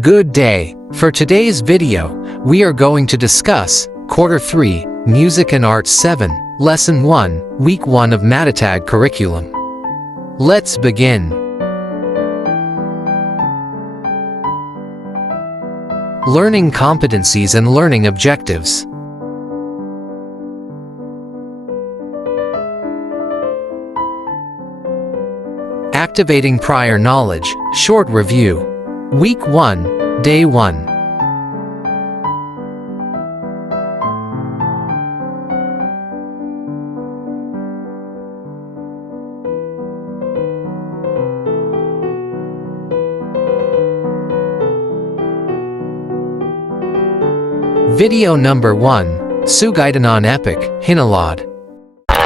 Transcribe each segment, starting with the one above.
Good day. For today's video, we are going to discuss Quarter 3, Music and Arts 7, Lesson 1, Week 1 of Matatag curriculum. Let's begin. Learning competencies and learning objectives. Activating prior knowledge, short review. Week 1, Day 1. Video number 1, Sugaidanon Epic, Hinalod.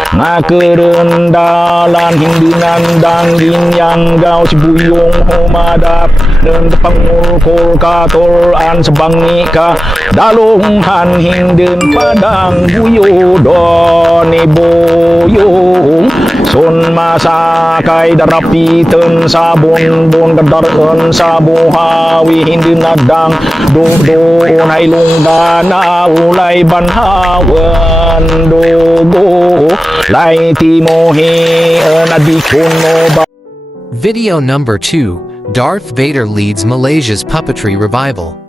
Makerendalan hindinandang ginyang gaw si buyong humadap dan pangulkol kator an sebangi ka dalunghan hindin padang buyo doni boyong sun masakay darapi ten sabun bon gadarun sabu hawi hindin adang do nay lungdana ulay banhawan dogo Video number 2, Darth Vader leads Malaysia's puppetry revival.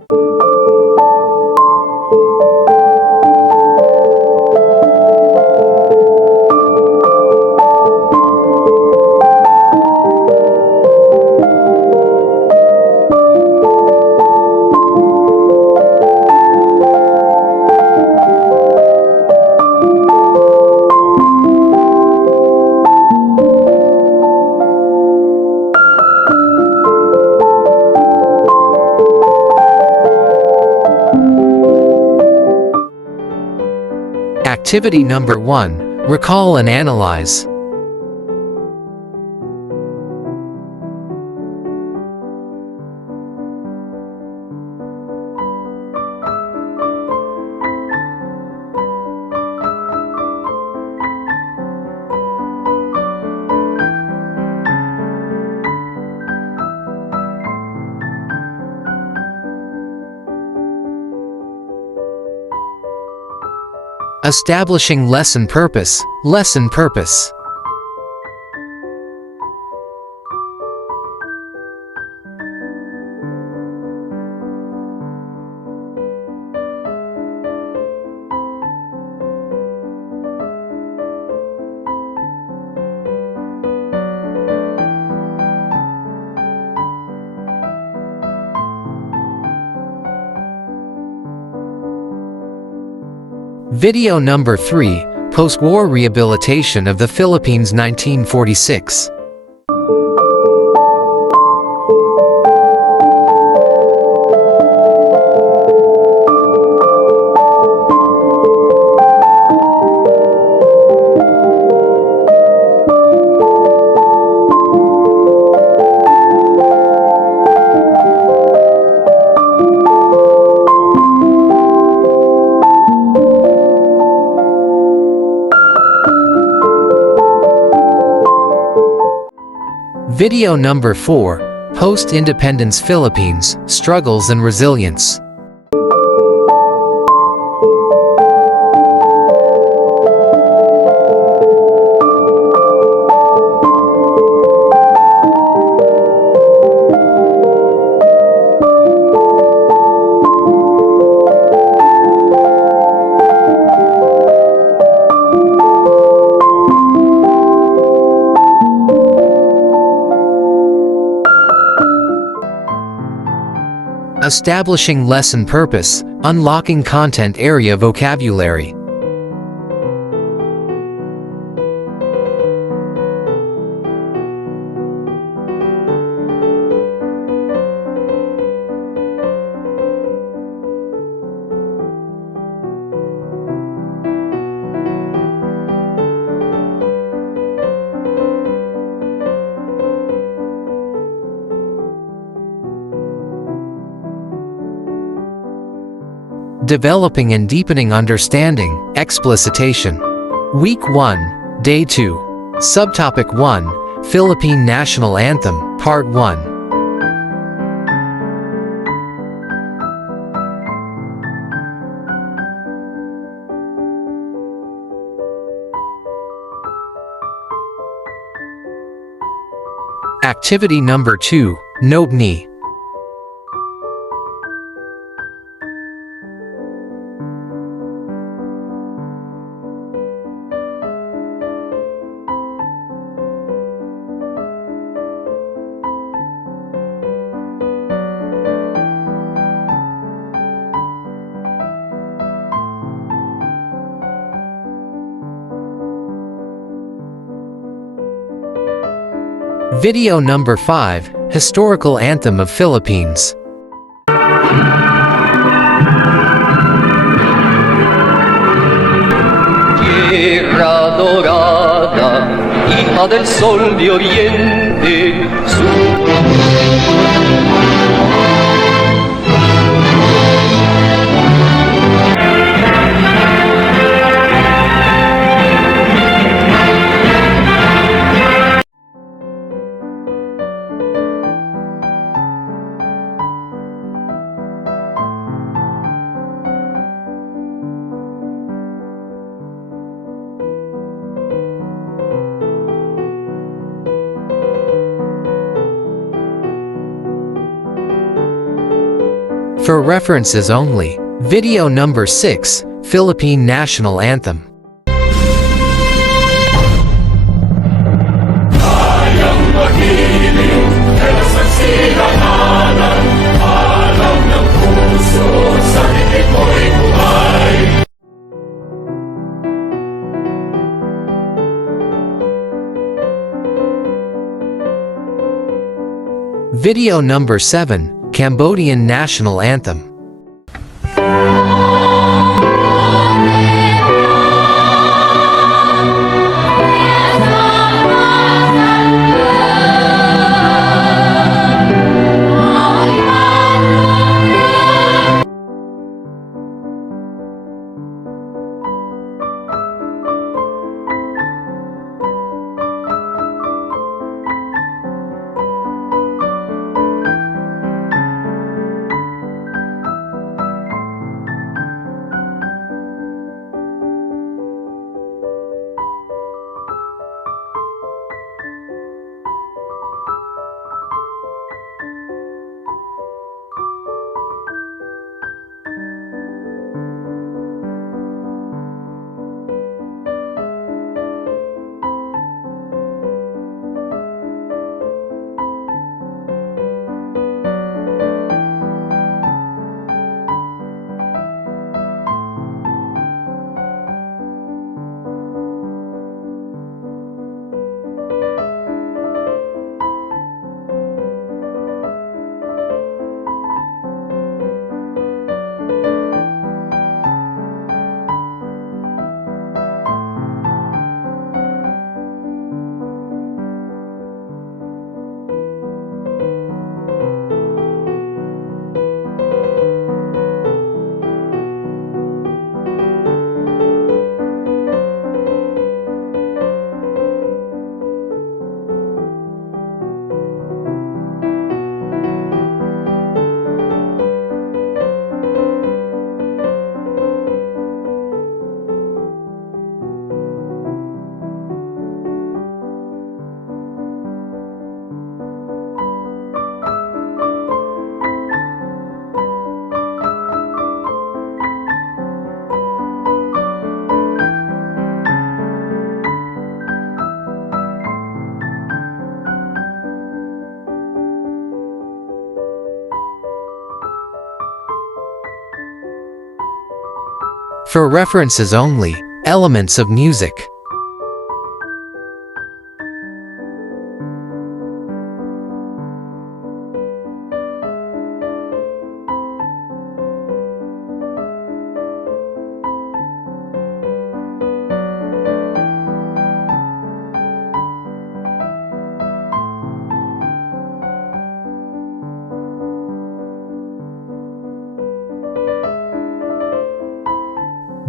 Activity number 1, Recall and Analyze. Establishing lesson purpose, lesson purpose. Video number 3, Post-War Rehabilitation of the Philippines 1946. Video number 4, Post-Independence Philippines, Struggles and Resilience. Establishing lesson purpose, unlocking content area vocabulary. Developing and deepening understanding, explicitation. Week 1, Day 2. Subtopic 1, Philippine National Anthem, Part 1. Activity number 2, Nobni. Video number 5, Historical Anthem of Philippines. Tierra dorada, hija del sol de oriente, For references only, video number 6, Philippine National Anthem. Video number 7, Cambodian National Anthem. For references only, elements of music.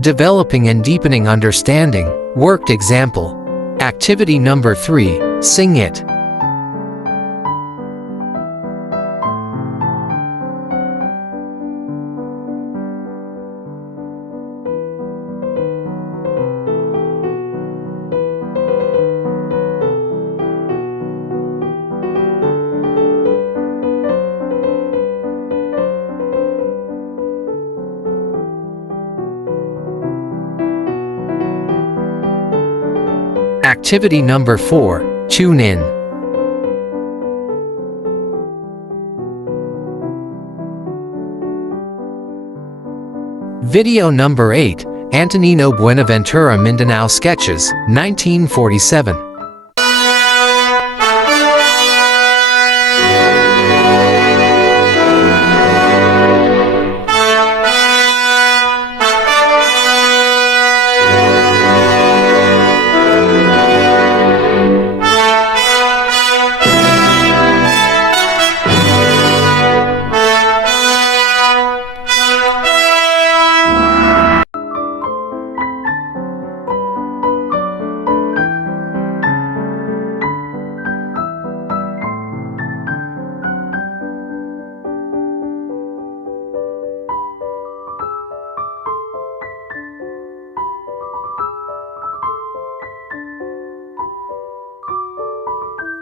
Developing and deepening understanding, worked example. Activity number 3, sing it. Activity number 4, tune in. Video number 8, Antonino Buenaventura Mindanao Sketches, 1947.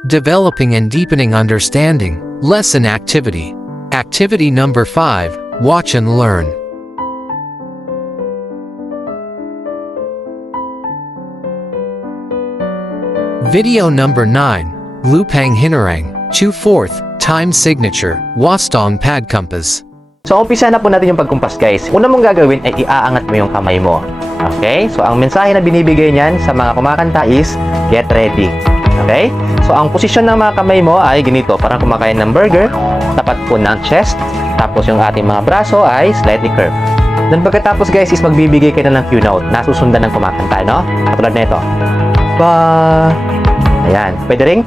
Developing and deepening understanding. Lesson activity. Activity number 5, watch and learn. Video number 9, Lupang Hinarang, Chu 4th, time signature, Wastong Pad Compass. So, umpisa na po natin yung pagkumpas, guys. Una mong gagawin ay iaangat mo yung kamay mo. Okay? So, ang mensahe na binibigay niyan sa mga kumakanta is, get ready. Okay? So, ang posisyon ng mga kamay mo ay ganito, parang kumakain ng burger, tapat po ng chest, tapos yung ating mga braso ay slightly curved. Then pagkatapos, guys, is magbibigay kayo ng cue note na susundan ng kumakanta, no? Katulad na ito. Ba. Ayan. Pwede ring?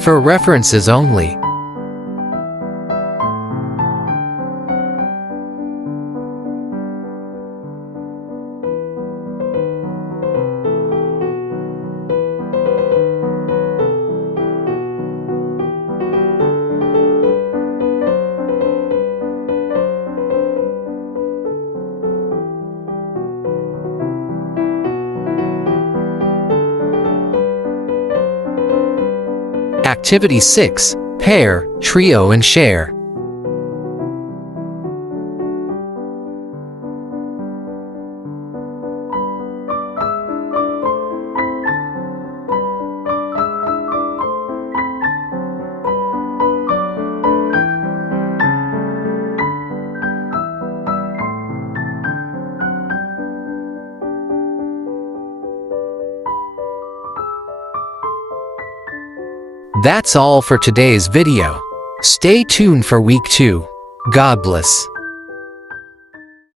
For references only. Activity 6, pair, trio and share. That's all for today's video. Stay tuned for week 2. God bless.